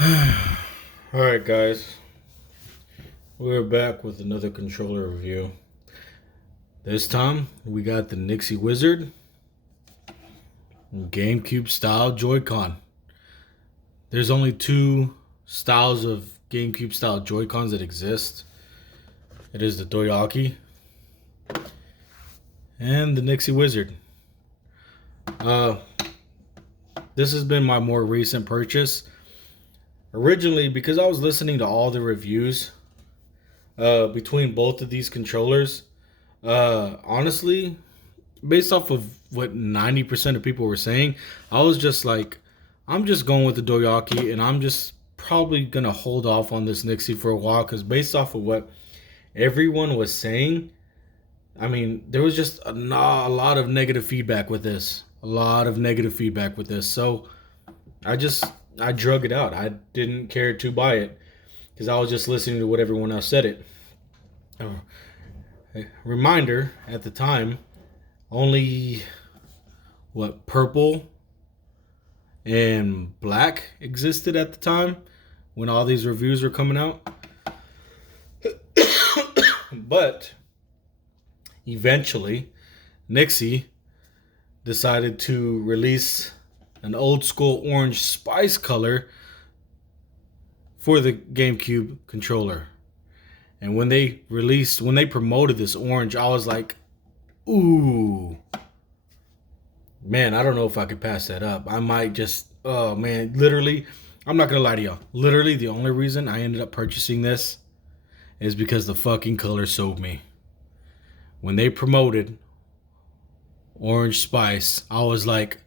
Alright, guys, we're back with another controller review. This time we got the NYXI Wizard GameCube style Joy-Con. There's only two styles of GameCube style Joy-Cons that exist. It is the Doyaki and the NYXI Wizard. Uh, this has been my more recent purchase. Originally, because I was listening to all the reviews between both of these controllers, honestly, based off of what 90% of people were saying, I was just like, I'm just going with the Doyaki, and I'm just probably gonna hold off on this NYXI for a while because based off of what everyone was saying, I mean, there was just a lot of negative feedback with this. A lot of negative feedback with this. So I drug it out. I didn't care to buy it because I was just listening to what everyone else said it. Reminder, at the time, only purple and black existed at the time when all these reviews were coming out. But eventually, NYXI decided to release an old school orange spice color for the GameCube controller. And when they promoted this orange, I was like, ooh, man, I don't know if I could pass that up. I might just, oh man, literally, I'm not gonna lie to y'all. Literally, the only reason I ended up purchasing this is because the fucking color sold me. When they promoted orange spice, I was like,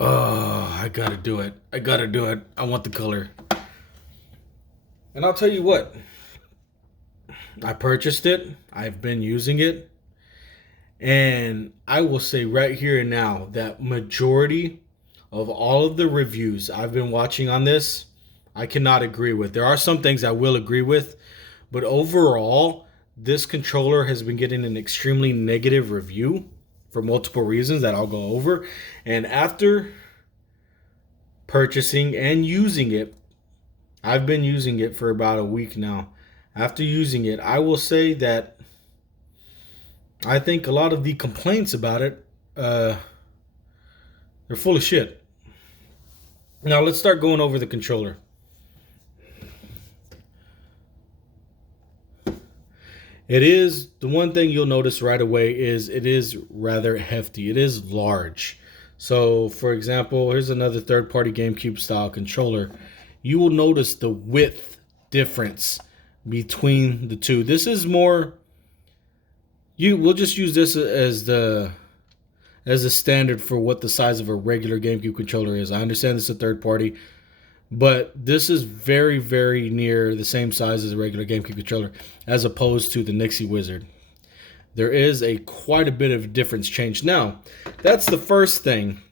oh, I gotta do it. I gotta do it. I want the color. And I'll tell you what, I purchased it. I've been using it. And I will say right here and now that majority of all of the reviews I've been watching on this, I cannot agree with. There are some things I will agree with, but overall, this controller has been getting an extremely negative review for multiple reasons that I'll go over. And after purchasing and using it, I've been using it for about a week now. After using it, I will say that I think a lot of the complaints about it, they're full of shit. Now let's start going over the controller. It is, the one thing you'll notice right away is it is rather hefty. It is large. So for example, here's another third-party GameCube style controller. You will notice the width difference between the two. This is more, we'll just use this as a standard for what the size of a regular GameCube controller is. I understand this is a third party, but this is very, very near the same size as a regular GameCube controller, as opposed to the NYXI Wizard. There is quite a bit of difference change. Now, that's the first thing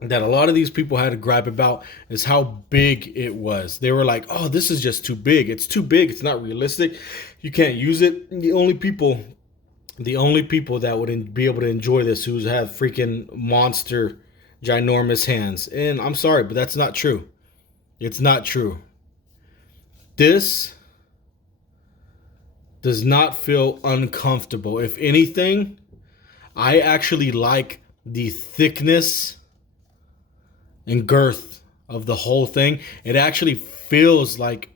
that a lot of these people had to gripe about, is how big it was. They were like, oh, this is just too big. It's too big. It's not realistic. You can't use it. The only people that would be able to enjoy this who have freaking monster ginormous hands. And I'm sorry, but that's not true. It's not true. This does not feel uncomfortable. If anything, I actually like the thickness and girth of the whole thing. It actually feels like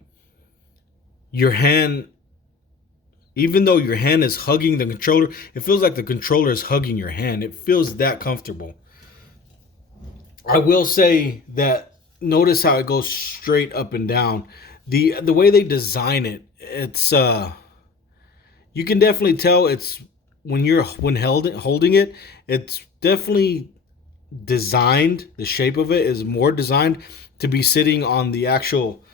your hand, even though your hand is hugging the controller, it feels like the controller is hugging your hand. It feels that comfortable. I will say that, notice how it goes straight up and down. The way they design it, it's you can definitely tell it's when holding it, it's definitely designed, the shape of it is more designed to be sitting on the actual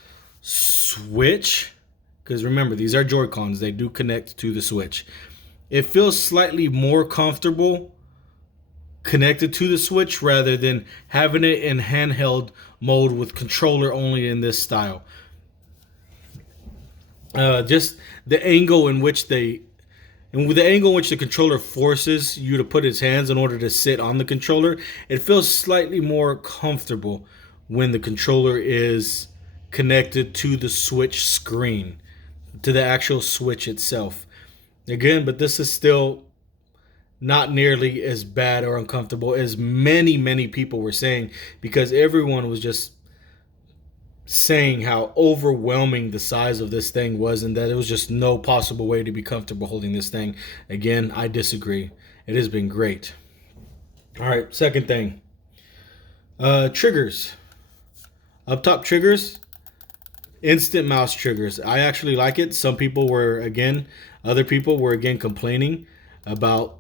switch, because remember, these are Joy-Cons, they do connect to the switch. It feels slightly more comfortable connected to the switch rather than having it in handheld mode with controller only in this style. Just the angle in which the controller forces you to put its hands in order to sit on the controller, it feels slightly more comfortable when the controller is connected to the Switch screen, to the actual Switch itself. Again, but this is still not nearly as bad or uncomfortable as many people were saying, because everyone was just saying how overwhelming the size of this thing was and that it was just no possible way to be comfortable holding this thing. Again, I disagree. It has been great. All right, second thing. Triggers. Up top triggers, instant mouse triggers. I actually like it. Some people were, again, other people were again complaining about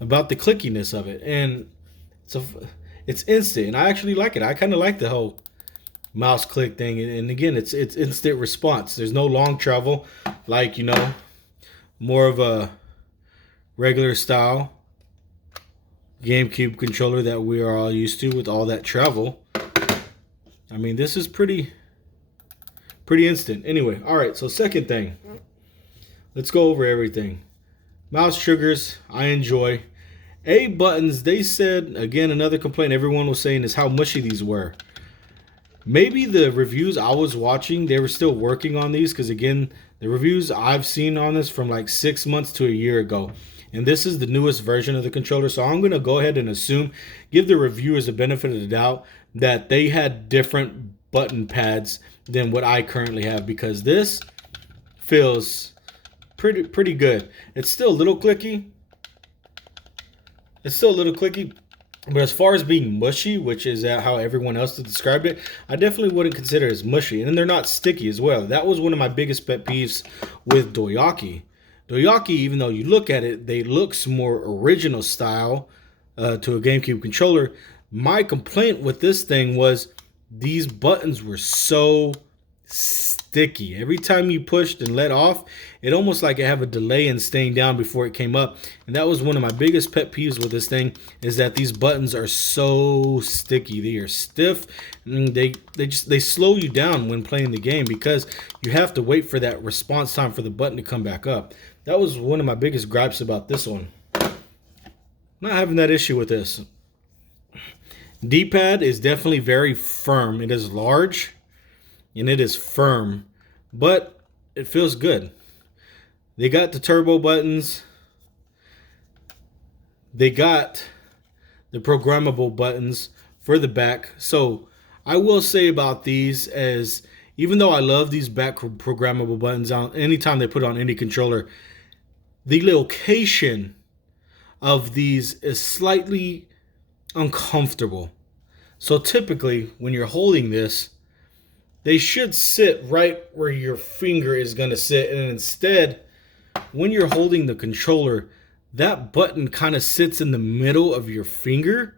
the clickiness of it. And so it's instant, and I actually like it. I kind of like the whole mouse click thing. And again, it's instant response. There's no long travel, like, more of a regular style GameCube controller that we are all used to with all that travel. I mean, this is pretty instant. Anyway, all right, so second thing. Let's go over everything. Mouse triggers, I enjoy. A buttons, they said, again, another complaint everyone was saying is how mushy these were. Maybe the reviews I was watching, they were still working on these, because again, the reviews I've seen on this from like 6 months to a year ago. And this is the newest version of the controller. So I'm going to go ahead and assume, give the reviewers the benefit of the doubt that they had different button pads than what I currently have, because this feels pretty good. It's still a little clicky. But as far as being mushy, which is how everyone else described it, I definitely wouldn't consider it as mushy. And they're not sticky as well. That was one of my biggest pet peeves with Doyaki. Doyaki, even though you look at it, they looks more original style to a GameCube controller. My complaint with this thing was these buttons were so sticky. Every time you pushed and let off, it almost like it have a delay in staying down before it came up. And that was one of my biggest pet peeves with this thing, is that these buttons are so sticky. They are stiff. And they slow you down when playing the game, because you have to wait for that response time for the button to come back up. That was one of my biggest gripes about this one. Not having that issue with this. D-pad is definitely very firm. It is large and it is firm, but it feels good. They got the turbo buttons. They got the programmable buttons for the back. So I will say about these, as even though I love these back programmable buttons on anytime they put on any controller, the location of these is slightly uncomfortable. So typically when you're holding this, they should sit right where your finger is going to sit. And instead, when you're holding the controller, that button kind of sits in the middle of your finger.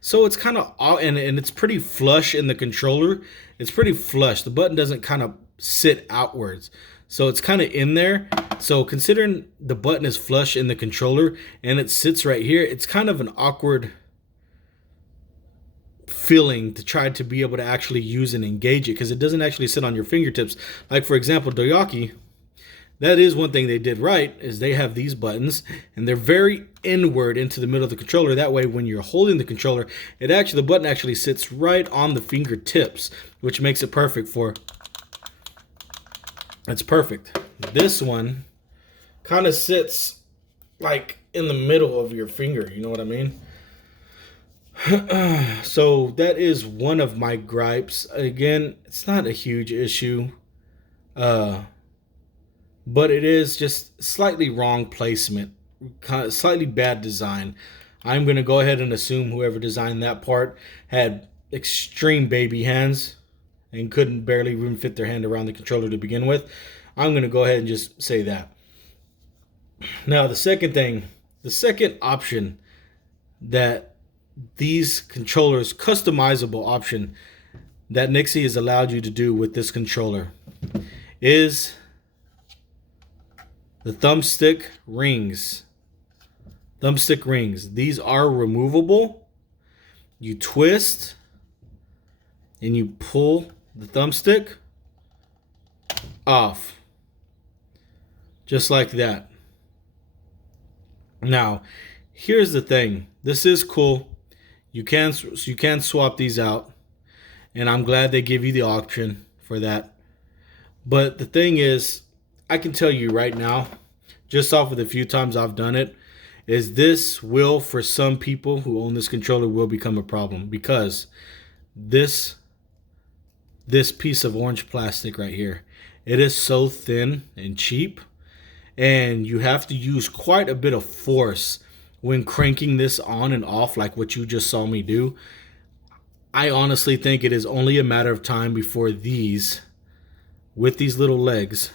So it's kind of, and it's pretty flush in the controller. It's pretty flush. The button doesn't kind of sit outwards. So it's kind of in there. So considering the button is flush in the controller and it sits right here, it's kind of an awkward feeling to try to be able to actually use and engage it, because it doesn't actually sit on your fingertips. Like, for example, Doyaki, that is one thing they did right, is they have these buttons and they're very inward into the middle of the controller. That way, when you're holding the controller, the button actually sits right on the fingertips, which makes it perfect for, it's perfect. This one kind of sits like in the middle of your finger, you know what I mean? So that is one of my gripes. Again, it's not a huge issue, but it is just slightly wrong placement, slightly bad design. I'm going to go ahead and assume whoever designed that part had extreme baby hands and couldn't barely even fit their hand around the controller to begin with. I'm going to go ahead and just say that. Now, the second option that these controllers, customizable option that NYXI has allowed you to do with this controller, is the thumbstick rings. These are removable. You twist and you pull the thumbstick off, just like that. Now, here's the thing. This is cool. you can swap these out, and I'm glad they give you the option for that. But the thing is, I can tell you right now, just off of the few times I've done it, is this will, for some people who own this controller, will become a problem, because this piece of orange plastic right here, it is so thin and cheap, and you have to use quite a bit of force when cranking this on and off, like what you just saw me do. I honestly think it is only a matter of time before these, with these little legs,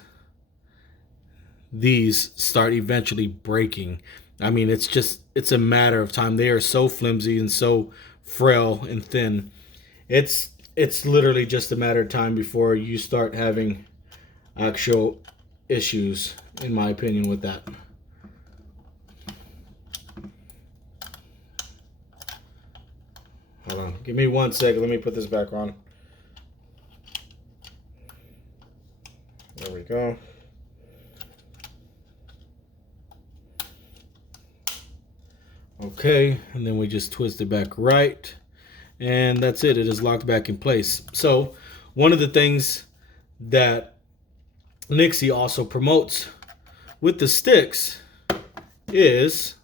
these start eventually breaking. I mean, it's a matter of time. They are so flimsy and so frail and thin. It's literally just a matter of time before you start having actual issues, in my opinion, with that. Hold on. Give me 1 second. Let me put this back on. There we go. Okay, and then we just twist it back right, and that's it. It is locked back in place. So one of the things that NYXI also promotes with the sticks is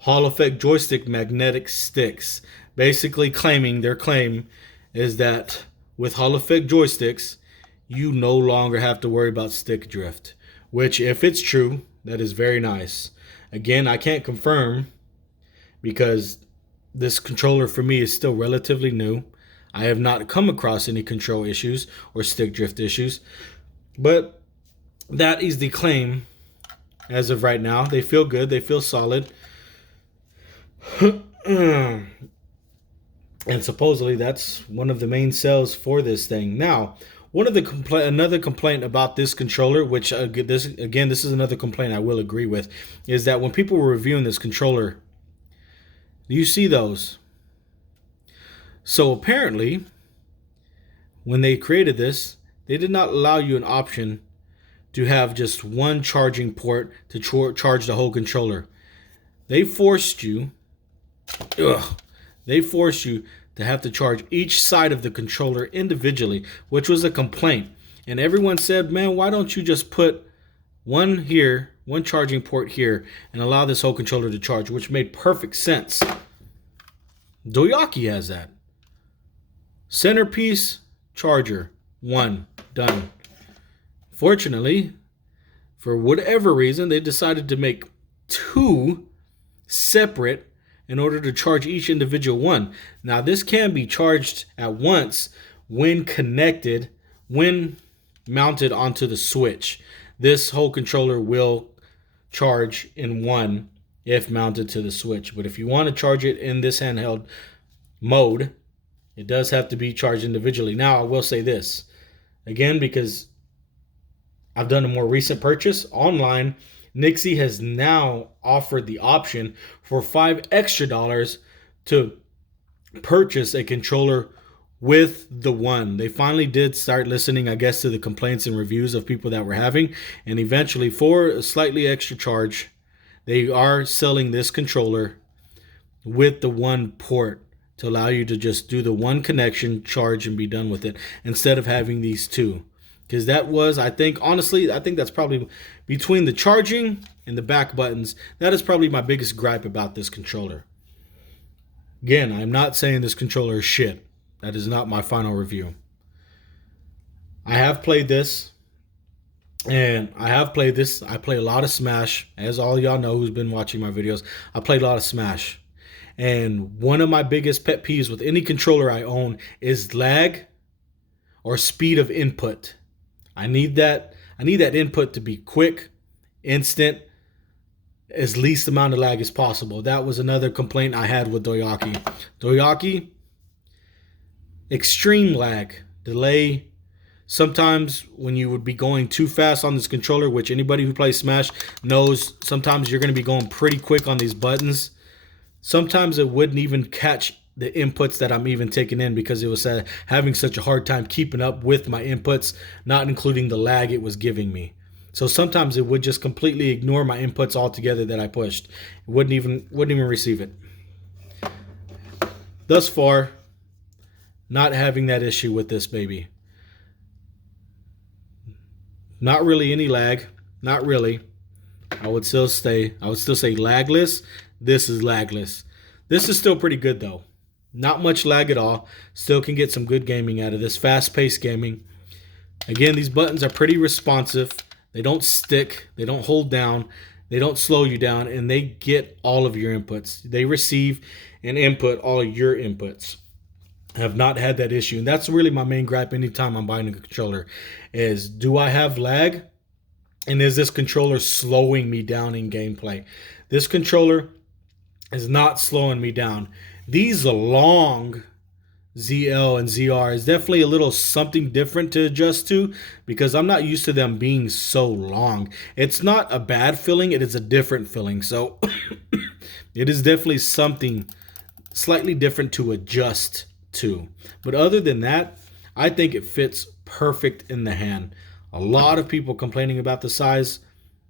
Hall Effect joystick magnetic sticks. Basically their claim is that with Hall Effect joysticks, you no longer have to worry about stick drift, which, if it's true, that is very nice. Again, I can't confirm because this controller for me is still relatively new. I have not come across any control issues or stick drift issues, but that is the claim as of right now. They feel good. They feel solid. And supposedly that's one of the main sells for this thing. Now, another complaint about this controller, which this is another complaint I will agree with, is that when people were reviewing this controller, you see those. So apparently, when they created this, they did not allow you an option to have just one charging port to charge the whole controller. They forced you to have to charge each side of the controller individually, which was a complaint. And everyone said, man, why don't you just put one here, one charging port here, and allow this whole controller to charge, which made perfect sense. Doyaki has that. Centerpiece, charger, one, done. Fortunately, for whatever reason, they decided to make two separate in order to charge each individual one. Now, this can be charged at once when connected, when mounted onto the switch. This whole controller will charge in one if mounted to the switch. But if you want to charge it in this handheld mode, it does have to be charged individually. Now, I will say this, again, because I've done a more recent purchase online, NYXI has now offered the option for $5 extra to purchase a controller with the one. They finally did start listening, I guess, to the complaints and reviews of people that were having, and eventually, for a slightly extra charge, they are selling this controller with the one port to allow you to just do the one connection, charge, and be done with it, instead of having these two. Because that was, I think that's probably, between the charging and the back buttons, that is probably my biggest gripe about this controller. Again, I'm not saying this controller is shit. That is not my final review. I have played this, and I play a lot of Smash. As all y'all know who's been watching my videos, I played a lot of Smash. And one of my biggest pet peeves with any controller I own is lag or speed of input. I need that input to be quick, instant, as least amount of lag as possible. That was another complaint I had with Doyaki. Doyaki, extreme lag, delay. Sometimes when you would be going too fast on this controller, which anybody who plays Smash knows, sometimes you're going to be going pretty quick on these buttons. Sometimes it wouldn't even catch the inputs that I'm even taking in because it was having such a hard time keeping up with my inputs, not including the lag it was giving me. So sometimes it would just completely ignore my inputs altogether that I pushed. It wouldn't even receive it. thus far, not having that issue with this baby. Not really any lag. Not really. I would still say lagless. This is lagless. This is still pretty good though. Not much lag at all. Still can get some good gaming out of this. Fast-paced gaming. Again, these buttons are pretty responsive. They don't stick. They don't hold down. They don't slow you down. And they get all of your inputs. They receive and input all of your inputs. I have not had that issue. And that's really my main gripe anytime I'm buying a controller is, do I have lag? And is this controller slowing me down in gameplay? This controller is not slowing me down. These long ZL and ZR is definitely a little something different to adjust to because I'm not used to them being so long. It's not a bad feeling. It is a different feeling. So it is definitely something slightly different to adjust to. But other than that, I think it fits perfect in the hand. A lot of people complaining about the size.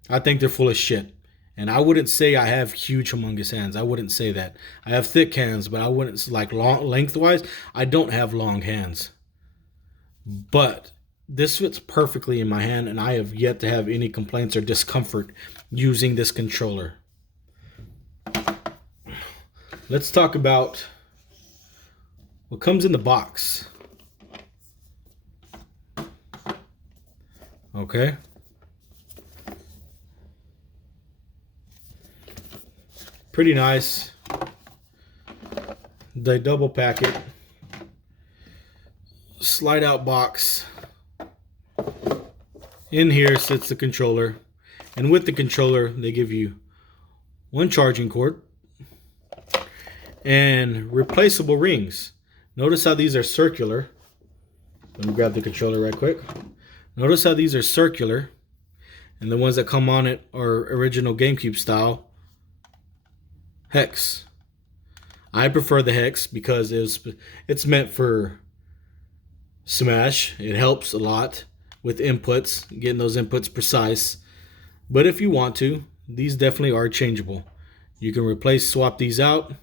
I think they're full of shit. And I wouldn't say I have huge humongous hands. I wouldn't say that. I have thick hands, but I wouldn't, like long lengthwise, I don't have long hands. But this fits perfectly in my hand, and I have yet to have any complaints or discomfort using this controller. Let's talk about what comes in the box. Okay. Pretty nice. They double pack it. Slide out box. In here sits the controller. And with the controller, they give you one charging cord and replaceable rings. Notice how these are circular. Let me grab the controller right quick. Notice how these are circular. And the ones that come on it are original GameCube style. Hex. I prefer the hex because it's meant for smash. It helps a lot with inputs, getting those inputs precise. But if you want to, these definitely are changeable. You can swap these out.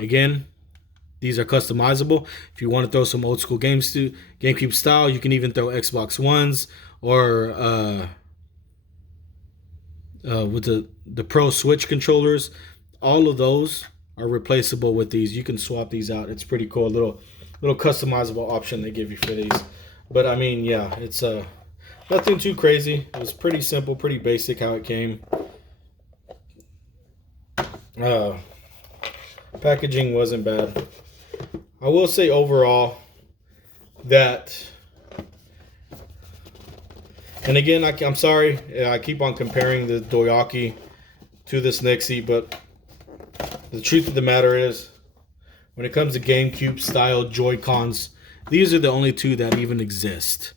Again, these are customizable. If you want to throw some old school games to GameCube style, you can even throw Xbox Ones or with the Pro Switch controllers. All of those are replaceable with these. You can swap these out. It's pretty cool. Little customizable option they give you for these. But I mean, yeah, it's nothing too crazy. It was pretty simple, pretty basic how it came. Packaging wasn't bad. I will say overall that, and again, I'm sorry, I keep on comparing the Doyaki to this NYXI, but the truth of the matter is, when it comes to GameCube style Joy-Cons, these are the only two that even exist.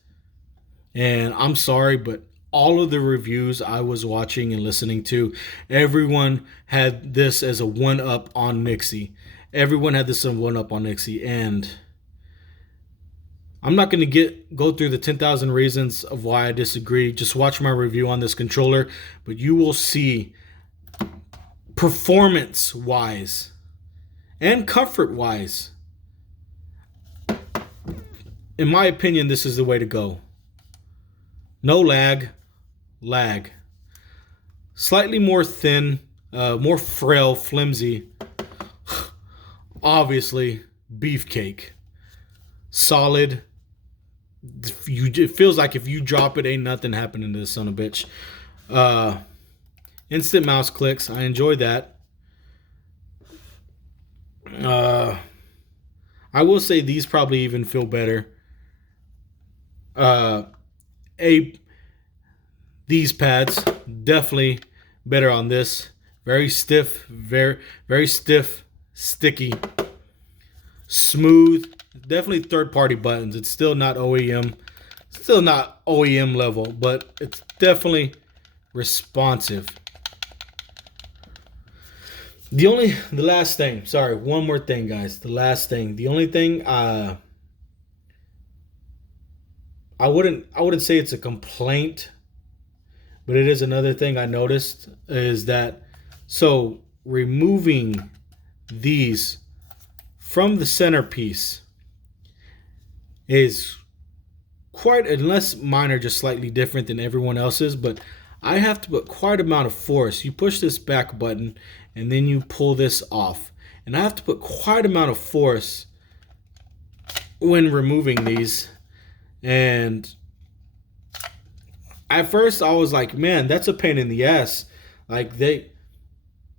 And I'm sorry, but all of the reviews I was watching and listening to, everyone had this as a one-up on NYXI. Everyone had this as a one-up on NYXI. And I'm not going to go through the 10,000 reasons of why I disagree. Just watch my review on this controller. But you will see, performance-wise and comfort-wise, in my opinion, this is the way to go. No lag. Slightly more thin, more frail, flimsy. Obviously, beefcake. Solid. It feels like if you drop it, ain't nothing happening to this son of a bitch. Instant mouse clicks. I enjoy that. I will say these probably even feel better. These pads definitely better on this. Very stiff, very stiff, sticky, smooth. Definitely third-party buttons. It's still not OEM. Still not OEM level, but it's definitely responsive. The last thing, sorry, one more thing, guys. The last thing. The only thing I wouldn't say it's a complaint, but it is another thing I noticed is that, so removing these from the centerpiece is quite, unless mine are just slightly different than everyone else's, but I have to put quite amount of force. You push this back button and then you pull this off. And I have to put quite amount of force when removing these. And at first I was like, man, that's a pain in the ass. Like they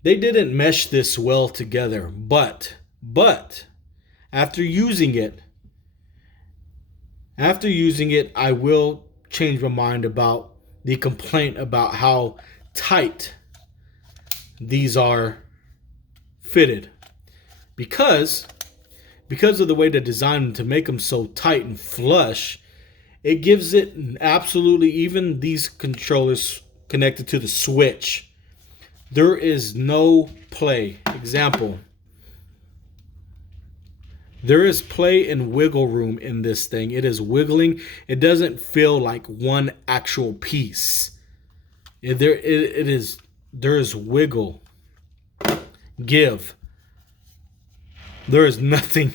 didn't mesh this well together. But after using it, I will change my mind about the complaint about how tight these are fitted. Because of the way they designed them to make them so tight and flush, it gives it absolutely, even these controllers connected to the Switch, there is no play. Example, there is play and wiggle room in this thing. It is wiggling. It doesn't feel like one actual piece. There is wiggle, give. There is nothing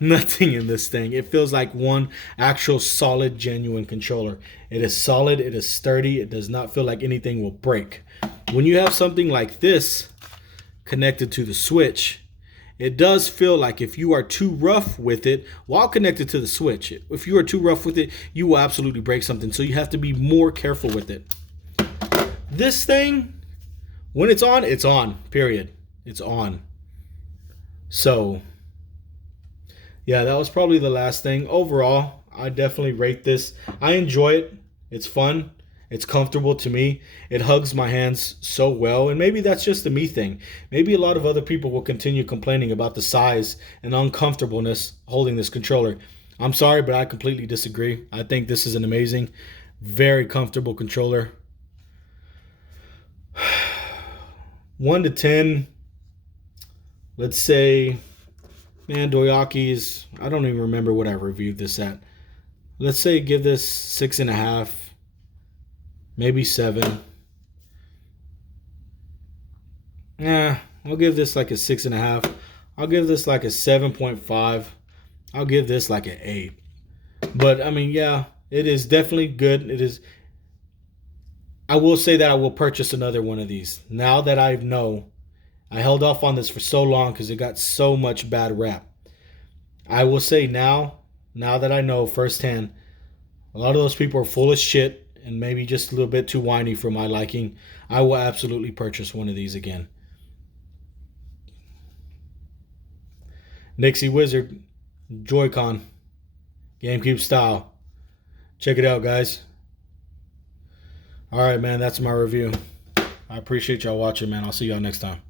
in this thing. It feels like one actual solid, genuine controller. It is solid. It is sturdy. It does not feel like anything will break. When you have something like this connected to the Switch, it does feel like if you are too rough with it while connected to the Switch, if you are too rough with it, you will absolutely break something. So you have to be more careful with it. This thing, when it's on, period. It's on. So, yeah, that was probably the last thing. Overall, I definitely rate this. I enjoy it. It's fun. It's comfortable to me. It hugs my hands so well. And maybe that's just a me thing. Maybe a lot of other people will continue complaining about the size and uncomfortableness holding this controller. I'm sorry, but I completely disagree. I think this is an amazing, very comfortable controller. 1 to 10. Let's say, man, Doyaki's, I don't even remember what I reviewed this at. Let's say give this 6.5, maybe 7. Yeah, I'll give this like a 6.5. I'll give this like a 7.5. I'll give this like an 8. But I mean, yeah, it is definitely good. It is. I will say that I will purchase another one of these. Now that I know, I held off on this for so long because it got so much bad rap. I will say now that I know firsthand, a lot of those people are full of shit and maybe just a little bit too whiny for my liking. I will absolutely purchase one of these again. NYXI Wizard Joy-Con GameCube style. Check it out, guys. All right, man, that's my review. I appreciate y'all watching, man. I'll see y'all next time.